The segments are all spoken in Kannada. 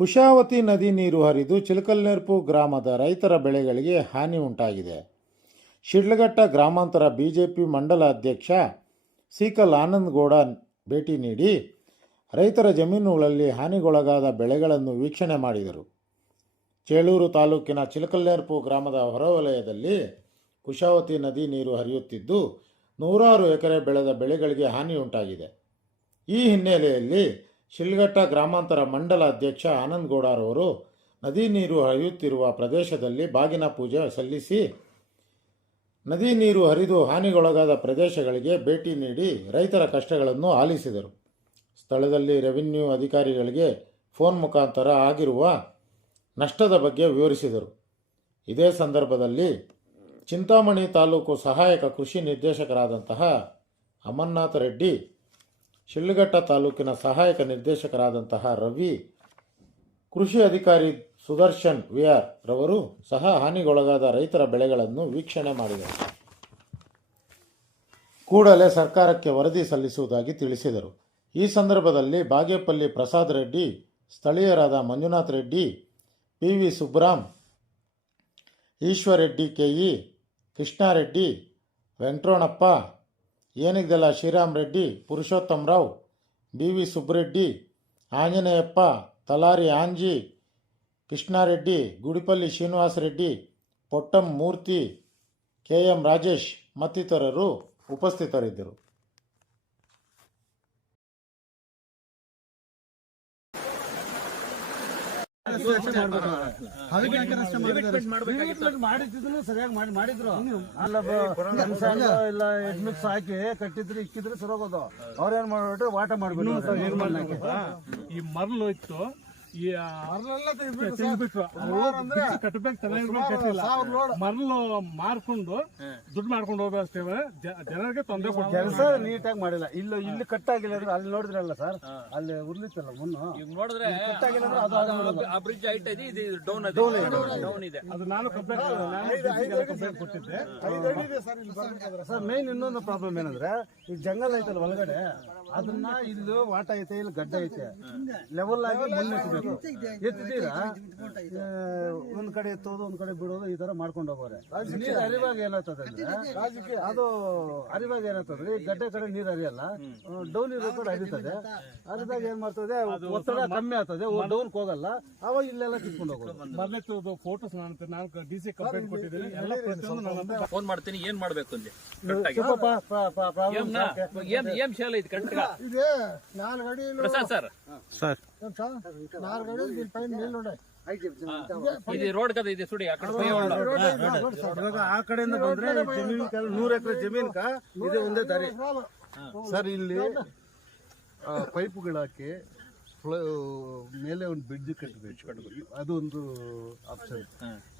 ಕುಶಾವತಿ ನದಿ ನೀರು ಹರಿದು ಚಿಲಕಲ್ನೆರ್ಪು ಗ್ರಾಮದ ರೈತರ ಬೆಳೆಗಳಿಗೆ ಹಾನಿ ಉಂಟಾಗಿದೆ. ಶಿಡ್ಲಘಟ್ಟ ಗ್ರಾಮಾಂತರ ಬಿಜೆಪಿ ಮಂಡಲ ಅಧ್ಯಕ್ಷ ಸೀಕಲ್ ಆನಂದ್ಗೌಡ ಭೇಟಿ ನೀಡಿ ರೈತರ ಜಮೀನುಗಳಲ್ಲಿ ಹಾನಿಗೊಳಗಾದ ಬೆಳೆಗಳನ್ನು ವೀಕ್ಷಣೆ ಮಾಡಿದರು. ಚೇಳೂರು ತಾಲೂಕಿನ ಚಿಲಕಲ್ನೆರ್ಪು ಗ್ರಾಮದ ಹೊರವಲಯದಲ್ಲಿ ಕುಶಾವತಿ ನದಿ ನೀರು ಹರಿಯುತ್ತಿದ್ದು, ನೂರಾರು ಎಕರೆ ಬೆಳೆದ ಬೆಳೆಗಳಿಗೆ ಹಾನಿಯುಂಟಾಗಿದೆ ಈ ಹಿನ್ನೆಲೆಯಲ್ಲಿ ಶಿಲ್ಘಟ್ಟ ಗ್ರಾಮಾಂತರ ಮಂಡಲ ಅಧ್ಯಕ್ಷ ಆನಂದ್ ಗೌಡರವರು ನದಿ ನೀರು ಹರಿಯುತ್ತಿರುವ ಪ್ರದೇಶದಲ್ಲಿ ಬಾಗಿನ ಪೂಜೆ ಸಲ್ಲಿಸಿ, ನದಿ ನೀರು ಹರಿದು ಹಾನಿಗೊಳಗಾದ ಪ್ರದೇಶಗಳಿಗೆ ಭೇಟಿ ನೀಡಿ ರೈತರ ಕಷ್ಟಗಳನ್ನು ಆಲಿಸಿದರು. ಸ್ಥಳದಲ್ಲಿ ರೆವಿನ್ಯೂ ಅಧಿಕಾರಿಗಳಿಗೆ ಫೋನ್ ಮುಖಾಂತರ ಆಗಿರುವ ನಷ್ಟದ ಬಗ್ಗೆ ವಿವರಿಸಿದರು. ಇದೇ ಸಂದರ್ಭದಲ್ಲಿ ಚಿಂತಾಮಣಿ ತಾಲೂಕು ಸಹಾಯಕ ಕೃಷಿ ನಿರ್ದೇಶಕರಾದಂತಹ ಅಮರ್ನಾಥ ರೆಡ್ಡಿ ಶಿಡ್ಲಘಟ್ಟ ತಾಲೂಕಿನ ಸಹಾಯಕ ನಿರ್ದೇಶಕರಾದಂತಹ ರವಿ, ಕೃಷಿ ಅಧಿಕಾರಿ ಸುದರ್ಶನ್ ವಿಆರ್ ರವರು ಸಹ ಹಾನಿಗೊಳಗಾದ ರೈತರ ಬೆಳೆಗಳನ್ನು ವೀಕ್ಷಣೆ ಮಾಡಿದರು. ಕೂಡಲೇ ಸರ್ಕಾರಕ್ಕೆ ವರದಿ ಸಲ್ಲಿಸುವುದಾಗಿ ತಿಳಿಸಿದರು. ಈ ಸಂದರ್ಭದಲ್ಲಿ Bagepalli Prasad Reddy, ಸ್ಥಳೀಯರಾದ Manjunath Reddy P V Subram Eshwarreddy KE Krishnareddy, Venkataramanappa ಏನಿಗ್ದಲ Sriram Reddy Purushottam Rao B V Subbareddy Anjaneyappa Talari Anji Krishnareddy Gudipalli Srinivasa Reddy Pottam Murthy K M Rajesh ಮತ್ತಿತರರು ಉಪಸ್ಥಿತರಿದ್ದರು ಮಾಡಿದ್ರು ಸರಿಯಾಗಿ ಮಾಡಿ ಮಾಡಿದ್ರು ಅಲ್ಲ ಇಲ್ಲ ಎಡ್ಮಿಕ್ಸ್ ಹಾಕಿ ಕಟ್ಟಿದ್ರು ಇಕ್ಕಿದ್ರು ಸರೋಗೋದು ಅವ್ರೇನ್ ಮಾಡ್ಬಿಟ್ರೆ ವಾಟ ಮಾಡ್ಬಿಟ್ಟು ಈ ಮರಳು ಇತ್ತು. ಈ ತೆಗೆದ್ಬಿಟ್ರು. ಕಟ್ಟಬೇಕು ಮಾರ್ಕೊಂಡು ದುಡ್ಡು ಮಾಡ್ಕೊಂಡು ಹೋಗ್ಬೇಕು ಅಷ್ಟೇ ಜನರಿಗೆ ತೊಂದರೆ ಕೊಡ್ತಾರೆ. ಕೆಲಸ ನೀಟಾಗಿ ಮಾಡಿಲ್ಲ. ಇಲ್ಲ ಇಲ್ಲಿ ಕಟ್ ಆಗಿಲ್ಲ ಅಲ್ಲಿ ನೋಡಿದ್ರಲ್ಲ ಸರ್? ಅಲ್ಲಿ ಉರ್ಲಿತ್ತಲ್ಲ ಮುನ್ನು ಈಗ ನೋಡಿದ್ರೆ ಕಟ್ಟಾಗಿಲ್ಲ ಅಂದ್ರೆ ಅದು ಆಗೋದು. ಆ ಬ್ರಿಡ್ಜ್ ಹೈಟ್ ಇದೆ ಇದು. ಡೌನ್ ಡೌನ್ ಇದೆ. ಅದು ನಾನು ಕಂಪ್ಲೇಂಟ್ ನಾನು ಕಂಪ್ಲೇಂಟ್ ಕೊಟ್ಟಿದ್ದೆ. ಸರ್ ಮೇನ್ ಇನ್ನೊಂದು ಪ್ರಾಬ್ಲಮ್ ಏನಂದ್ರೆ ಈ ಜಂಗಲ್ ಐತಲ್ಲ ಒಳಗಡೆ ಅದನ್ನ ಇಲ್ಲಿ ವಾಟ ಐತೆ ಇಲ್ಲಿ ಗಡ್ಡ ಐತೆ. ಲೆವೆಲ್ ಆಗಿ ಮುನ್ನೆಟ್ಬೇಕು ಎತ್ತಿದ್ದೀರಾ? ಒಂದ್ ಕಡೆ ಎತ್ತೋದು ಒಂದ್ ಕಡೆ ಬಿಡೋದು ಈ ತರ ಮಾಡ್ಕೊಂಡು ಹೋಗೋರೆ. ನೀರ್ ಅರಿವಾಗ ಏನಾಗ್ತದೆ ಅಂದ್ರೆ ಅದು ಅರಿವಾಗ ಏನಾಗ್ತದೆ ಈ ಗಡ್ಡೆ ಕಡೆ ನೀರ್ ಅರಿಯಲ್ಲ ಡೌನ್ ಇರೋ ಕಡೆ ಹರಿತದೆ. ಅರಿದಾಗ ಏನ್ ಮಾಡ್ತದೆ? ಒತ್ತಡ ಕಮ್ಮಿ ಆಗ್ತದೆ ಡೌನ್ ಹೋಗಲ್ಲ. ಅವಾಗ ಇಲ್ಲೆಲ್ಲ ಕಿತ್ಕೊಂಡು ಹೋಗೋದು. ಮೊದಲೇ ಫೋಟೋಸ್ ನಾನು ನಾನು ಡಿ ಸಿ ಕಂಪ್ಲೇಂಟ್ ಕೊಟ್ಟಿದ್ದೀನಿ. ಎಲ್ಲ ಪ್ರತಿಯೊಂದು ನಾನು ಫೋನ್ ಮಾಡ್ತೀನಿ ಏನ್ ಮಾಡ್ಬೇಕು ಏಮ್ ಶಾಲೆ ಇದು ಕರೆಕ್ಟ್ ರೋಡ್ ಕದ ಇದೆ ಸುಡಿ ಆ ಕಡೆ ಇವಾಗ ಆ ಕಡೆಯಿಂದ ಬಂದ್ರೆ ಜಮೀನ್ ನೂರ ಎಕರೆ ಜಮೀನ್ ಇದೆ ಒಂದೇ ದಾರಿ. ಸರ್ ಇಲ್ಲಿ ಪೈಪ್ಗಳಾಕಿ ಹಾಕಿ ಫ್ಲ- ಮೇಲೆ ಒಂದು ಬ್ರಿಡ್ಜ್ ಕಟ್ಟಬೇಕು ಅದು ಒಂದು ಆಪ್ಷನ್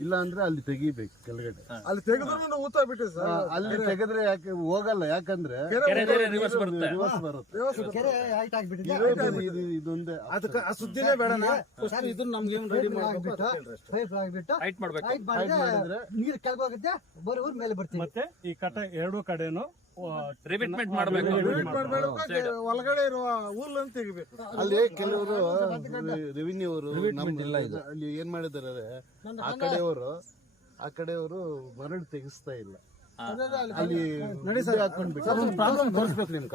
ಇಲ್ಲ ಅಂದ್ರೆ ಅಲ್ಲಿ ತೆಗಿಬೇಕು ಕೆಳಗಡೆ. ಅಲ್ಲಿ ತೆಗೆದ್ರು ಊತ ಸರ್ ಅಲ್ಲಿ ತೆಗೆದ್ರೆ ಯಾಕೆ ಹೋಗಲ್ಲ ಯಾಕಂದ್ರೆ ರಿವರ್ಸ್ ಬರುತ್ತೆ. ರಿವರ್ಸ್ ಬರುತ್ತೆ. ಕೆರೆ ಹೈಟ್ ಆಗ್ಬಿಟ್ಟಿದೆ. ಇದು- ಇದು ಇದೊಂದೇ ಅದಕ್ಕೆ ಆ ಸುದ್ದಿನೇ ಬೇಡ ಇದನ್ನ ನಮ್ಗೆ ರೆಡಿ ಮಾಡ್ಬಿಟ್ಟು ಪೈಪ್ ಆಗ್ಬಿಟ್ಟು ಹೈಟ್ ಮಾಡ್ಬೇಕು. ಹೈಟ್ ಮಾಡಿದ್ರೆ ನೀರು ಕೆಳಗೋಗುತ್ತೆ ಬರೀ ಊರ್ ಮೇಲೆ ಬರ್ತೀವಿ. ಮತ್ತೆ ಈ ಕಟ್ಟ ಎರಡು ಕಡೆನು ರಿಮಿಟ್ಮೆಂಟ್ ಮಾಡಬೇಕು. ಒಳಗಡೆ ಇರುವ ಹುಲ್ಲನ್ನು ತೆಗಿಬೇಕು. ಅಲ್ಲಿ ಕೆಲವರು ರೆವಿನ್ಯೂ ಅವರು ನಮ್ಮ ಅಲ್ಲಿ ಏನ್ ಮಾಡಿದಾರೆ ಆ ಕಡೆಯವರು ಆ ಕಡೆಯವರು ಮರಳು ತೆಗಿಸ್ತಾ ಇಲ್ಲ. ಅಲ್ಲಿ ನಡಿ ಸರ್ ಹಾಕೊಂಡ್ಬಿಟ್ಟು ಪ್ರಾಬ್ಲಮ್ ತೋರಿಸ್ಬೇಕು ನಿಮ್ಗ.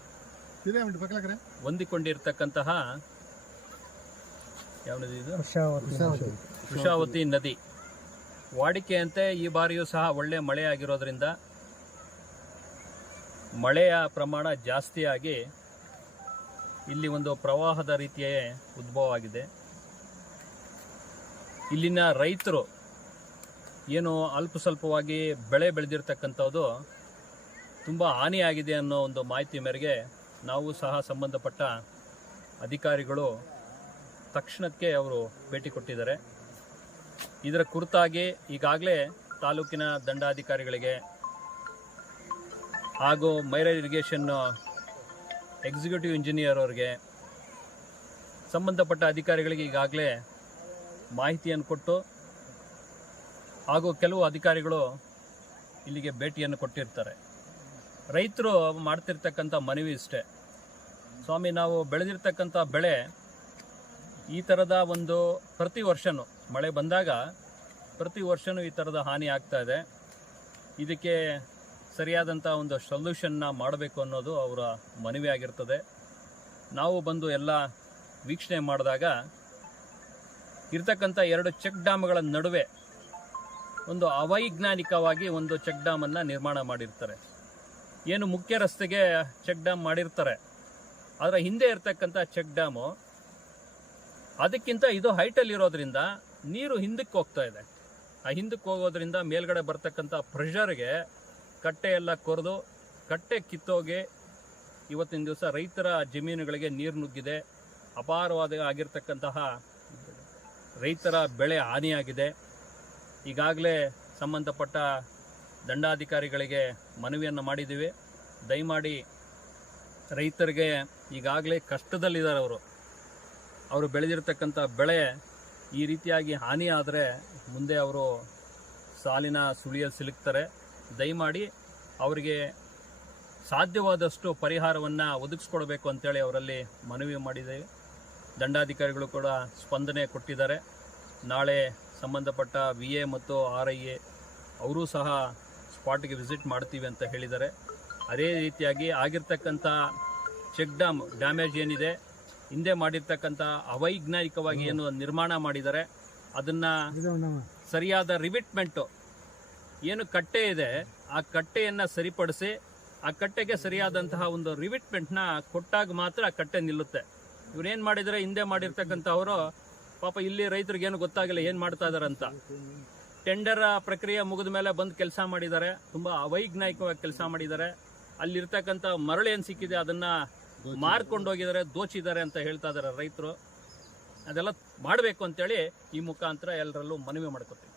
ಇದೇಮಿಟ್ಟು ಯಾವ ಹೊಂದಿಕೊಂಡಿರ್ತಕ್ಕಂತಹ ಯಾವುದು ಇದು? ಕೃಷಾವತಿ ನದಿ. ವಾಡಿಕೆಯಂತೆ ಈ ಬಾರಿಯೂ ಸಹ ಒಳ್ಳೆ ಮಳೆ ಆಗಿರೋದ್ರಿಂದ ಮಳೆಯ ಪ್ರಮಾಣ ಜಾಸ್ತಿಯಾಗಿ ಇಲ್ಲಿ ಒಂದು ಪ್ರವಾಹದ ರೀತಿಯ ಉದ್ಭವ ಆಗಿದೆ. ಇಲ್ಲಿನ ರೈತರು ಏನು ಅಲ್ಪ ಸ್ವಲ್ಪವಾಗಿ ಬೆಳೆ ಬೆಳೆದಿರ್ತಕ್ಕಂಥದ್ದು ತುಂಬ ಹಾನಿಯಾಗಿದೆ ಅನ್ನೋ ಒಂದು ಮಾಹಿತಿ ಮೇರೆಗೆ ನಾವು ಸಹ ಸಂಬಂಧಪಟ್ಟ ಅಧಿಕಾರಿಗಳು ತಕ್ಷಣಕ್ಕೆ ಅವರು ಭೇಟಿ ಕೊಟ್ಟಿದ್ದಾರೆ. ಇದರ ಕುರಿತಾಗಿ ಈಗಾಗಲೇ ತಾಲೂಕಿನ ದಂಡಾಧಿಕಾರಿಗಳಿಗೆ ಹಾಗೂ ಮೈರಾ ಇರಿಗೇಷನ್ ಎಕ್ಸಿಕ್ಯೂಟಿವ್ ಇಂಜಿನಿಯರ್ ಅವರಿಗೆ ಸಂಬಂಧಪಟ್ಟ ಅಧಿಕಾರಿಗಳಿಗೆ ಈಗಾಗಲೇ ಮಾಹಿತಿಯನ್ನು ಕೊಟ್ಟು ಹಾಗೂ ಕೆಲವು ಅಧಿಕಾರಿಗಳು ಇಲ್ಲಿಗೆ ಭೇಟಿಯನ್ನು ಕೊಟ್ಟಿರ್ತಾರೆ. ರೈತರು ಮಾಡ್ತಿರ್ತಕ್ಕಂಥ ಮನವಿ ಇಷ್ಟೇ. ಸ್ವಾಮಿ, ನಾವು ಬೆಳೆದಿರ್ತಕ್ಕಂಥ ಬೆಳೆ ಈ ಥರದ ಒಂದು ಪ್ರತಿ ವರ್ಷವೂ ಮಳೆ ಬಂದಾಗ ಪ್ರತಿ ವರ್ಷವೂ ಈ ಥರದ ಹಾನಿ ಆಗ್ತಾ ಇದೆ. ಇದಕ್ಕೆ ಸರಿಯಾದಂಥ ಒಂದು ಸೊಲ್ಯೂಷನ್ನ ಮಾಡಬೇಕು ಅನ್ನೋದು ಅವರ ಮನವಿ ಆಗಿರ್ತದೆ. ನಾವು ಬಂದು ಎಲ್ಲ ವೀಕ್ಷಣೆ ಮಾಡಿದಾಗ ಇರ್ತಕ್ಕಂಥ ಎರಡು ಚೆಕ್ ಡ್ಯಾಮ್ಗಳ ನಡುವೆ ಒಂದು ಅವೈಜ್ಞಾನಿಕವಾಗಿ ಒಂದು ಚೆಕ್ ಡ್ಯಾಮನ್ನು ನಿರ್ಮಾಣ ಮಾಡಿರ್ತಾರೆ. ಏನು ಮುಖ್ಯ ರಸ್ತೆಗೆ ಚೆಕ್ ಡ್ಯಾಮ್ ಮಾಡಿರ್ತಾರೆ. ಅದರ ಹಿಂದೆ ಇರ್ತಕ್ಕಂಥ ಚೆಕ್ ಡ್ಯಾಮು ಅದಕ್ಕಿಂತ ಇದು ಹೈಟಲ್ಲಿ ಇರೋದ್ರಿಂದ ನೀರು ಹಿಂದಕ್ಕೆ ಹೋಗ್ತಾ ಇದೆ. ಆ ಹಿಂದಕ್ಕೆ ಹೋಗೋದ್ರಿಂದ ಮೇಲ್ಗಡೆ ಬರ್ತಕ್ಕಂಥ ಪ್ರೆಷರ್ಗೆ ಕಟ್ಟೆ ಎಲ್ಲ ಕೊರೆದು, ಕಟ್ಟೆ ಕಿತ್ತೋಗಿ ಇವತ್ತಿನ ದಿವಸ ರೈತರ ಜಮೀನುಗಳಿಗೆ ನೀರು ನುಗ್ಗಿದೆ. ಅಪಾರವಾದ ಆಗಿರ್ತಕ್ಕಂತಹ ರೈತರ ಬೆಳೆ ಹಾನಿಯಾಗಿದೆ. ಈಗಾಗಲೇ ಸಂಬಂಧಪಟ್ಟ ದಂಡಾಧಿಕಾರಿಗಳಿಗೆ ಮನವಿಯನ್ನು ಮಾಡಿದ್ದೀವಿ. ದಯಮಾಡಿ ರೈತರಿಗೆ ಈಗಾಗಲೇ ಕಷ್ಟದಲ್ಲಿದ್ದಾರೆ ಅವರು. ಅವರು ಬೆಳೆದಿರ್ತಕ್ಕಂಥ ಬೆಳೆ ಈ ರೀತಿಯಾಗಿ ಹಾನಿ ಆದರೆ ಮುಂದೆ ಅವರು ಸಾಲಿನ ಸುಳಿಯಲ್ಲಿ ಸಿಲುಕ್ತಾರೆ. ದಯಮಾಡಿ ಅವರಿಗೆ ಸಾಧ್ಯವಾದಷ್ಟು ಪರಿಹಾರವನ್ನು ಒದಗಿಸ್ಕೊಡ್ಬೇಕು ಅಂತೇಳಿ ಅವರಲ್ಲಿ ಮನವಿ ಮಾಡಿದ್ದೇವೆ ದಂಡಾಧಿಕಾರಿಗಳು ಕೂಡ ಸ್ಪಂದನೆ ಕೊಟ್ಟಿದ್ದಾರೆ. ನಾಳೆ ಸಂಬಂಧಪಟ್ಟ ವಿ ಎ ಮತ್ತು ಆರ್ ಐ ಎ, ಅವರೂ ಸಹ ಸ್ಪಾಟ್ಗೆ ವಿಸಿಟ್ ಮಾಡ್ತೀವಿ ಅಂತ ಹೇಳಿದ್ದಾರೆ. ಅದೇ ರೀತಿಯಾಗಿ ಆಗಿರ್ತಕ್ಕಂಥ ಚೆಕ್ ಡ್ಯಾಮ್ ಡ್ಯಾಮೇಜ್ ಏನಿದೆ, ಹಿಂದೆ ಮಾಡಿರ್ತಕ್ಕಂಥ ಅವೈಜ್ಞಾನಿಕವಾಗಿ ಏನು ನಿರ್ಮಾಣ ಮಾಡಿದ್ದಾರೆ, ಅದನ್ನು ಸರಿಯಾದ ರಿವಿಟ್ಮೆಂಟು ಏನು ಕಟ್ಟೆ ಇದೆ, ಆ ಕಟ್ಟೆಯನ್ನು ಸರಿಪಡಿಸಿ, ಆ ಕಟ್ಟೆಗೆ ಸರಿಯಾದಂತಹ ಒಂದು ರಿವಿಟ್ಮೆಂಟ್ನ ಕೊಟ್ಟಾಗ ಮಾತ್ರ ಆ ಕಟ್ಟೆ ನಿಲ್ಲುತ್ತೆ. ಇವ್ರೇನು ಮಾಡಿದರೆ ಹಿಂದೆ ಮಾಡಿರ್ತಕ್ಕಂಥವರು ಪಾಪ ಇಲ್ಲಿ ರೈತರಿಗೇನು ಗೊತ್ತಾಗಿಲ್ಲ, ಏನು ಮಾಡ್ತಾ ಇದ್ದಾರೆ ಅಂತ. ಟೆಂಡರ್ ಪ್ರಕ್ರಿಯೆ ಮುಗಿದ ಮೇಲೆ ಬಂದು ಕೆಲಸ ಮಾಡಿದ್ದಾರೆ. ತುಂಬ ಅವೈಜ್ಞಾನಿಕವಾಗಿ ಕೆಲಸ ಮಾಡಿದ್ದಾರೆ. ಅಲ್ಲಿರ್ತಕ್ಕಂಥ ಮರಳು ಏನು ಸಿಕ್ಕಿದೆ ಅದನ್ನು ಮಾರ್ಕೊಂಡು ಹೋಗಿದ್ದಾರೆ ದೋಚಿದ್ದಾರೆ ಅಂತ ಹೇಳ್ತಾ ಇದ್ದಾರೆ ರೈತರು. ಅದೆಲ್ಲ ಮಾಡಬೇಕು ಅಂತೇಳಿ ಈ ಮುಖಾಂತರ ಎಲ್ಲರಲ್ಲೂ ಮನವಿ ಮಾಡ್ಕೊತೀವಿ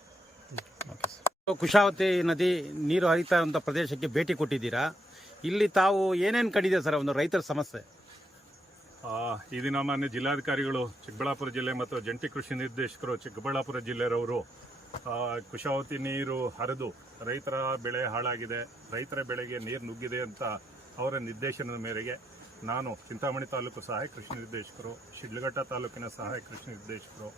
ಕುಶಾವತಿ ನದಿ ನೀರು ಹರಿತಾ ಇರುವಂಥ ಪ್ರದೇಶಕ್ಕೆ ಭೇಟಿ ಕೊಟ್ಟಿದ್ದೀರಾ? ಇಲ್ಲಿ ತಾವು ಏನೇನು ಕಂಡಿದೆ ಸರ್ ಒಂದು ರೈತರ ಸಮಸ್ಯೆ? ಆ, ಈ ದಿನ ಮಾನ್ಯ ಜಿಲ್ಲಾಧಿಕಾರಿಗಳು ಚಿಕ್ಕಬಳ್ಳಾಪುರ ಜಿಲ್ಲೆ ಮತ್ತು ಜಂಟಿ ಕೃಷಿ ನಿರ್ದೇಶಕರು ಚಿಕ್ಕಬಳ್ಳಾಪುರ ಜಿಲ್ಲೆಯವರು ಕುಶಾವತಿ ನೀರು ಹರಿದು ರೈತರ ಬೆಳೆ ಹಾಳಾಗಿದೆ, ರೈತರ ಬೆಳೆಗೆ ನೀರು ನುಗ್ಗಿದೆ ಅಂತ ಅವರ ನಿರ್ದೇಶನದ ಮೇರೆಗೆ ನಾನು ಚಿಂತಾಮಣಿ ತಾಲೂಕು ಸಹಾಯಕ ಕೃಷಿ ನಿರ್ದೇಶಕರು, ಶಿಡ್ಲಘಟ್ಟ ತಾಲೂಕಿನ ಸಹಾಯಕ ಕೃಷಿ ನಿರ್ದೇಶಕರು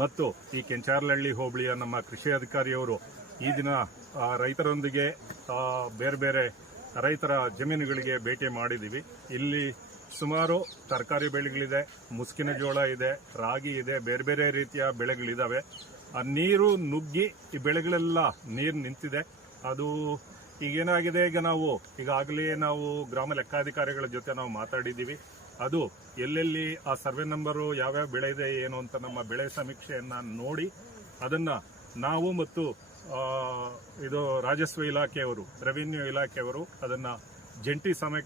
ಮತ್ತು ಈ ಕೆಂಚಾರ್ಲಹಳ್ಳಿ ಹೋಬಳಿಯ ನಮ್ಮ ಕೃಷಿ ಅಧಿಕಾರಿಯವರು ಈ ದಿನ ರೈತರೊಂದಿಗೆ ಬೇರೆ ಬೇರೆ ರೈತರ ಜಮೀನುಗಳಿಗೆ ಭೇಟಿ ಮಾಡಿದ್ದೀವಿ. ಇಲ್ಲಿ ಸುಮಾರು ತರಕಾರಿ ಬೆಳೆಗಳಿದೆ, ಮುಸುಕಿನ ಜೋಳ ಇದೆ, ರಾಗಿ ಇದೆ, ಬೇರೆ ಬೇರೆ ರೀತಿಯ ಬೆಳೆಗಳಿದಾವೆ. ಆ ನೀರು ನುಗ್ಗಿ ಈ ಬೆಳೆಗಳೆಲ್ಲ ನೀರು ನಿಂತಿದೆ. ಅದು ಈಗೇನಾಗಿದೆ ಈಗ ನಾವು ಈಗಾಗಲೇ ನಾವು ಗ್ರಾಮ ಲೆಕ್ಕಾಧಿಕಾರಿಗಳ ಜೊತೆ ನಾವು ಮಾತಾಡಿದ್ದೀವಿ. ಅದು ಎಲ್ಲೆಲ್ಲಿ ಆ ಸರ್ವೆ ನಂಬರು ಯಾವ್ಯಾವ ಬೆಳೆ ಇದೆ, ಏನು ಅಂತ ನಮ್ಮ ಬೆಳೆ ಸಮೀಕ್ಷೆಯನ್ನು ನೋಡಿ ಅದನ್ನು ನಾವು ಮತ್ತು ಇದು ರಾಜಸ್ವ ಇಲಾಖೆಯವರು, ರೆವಿನ್ಯೂ ಇಲಾಖೆಯವರು ಅದನ್ನು ಜಂಟಿ ಸಮೀಕ್ಷೆ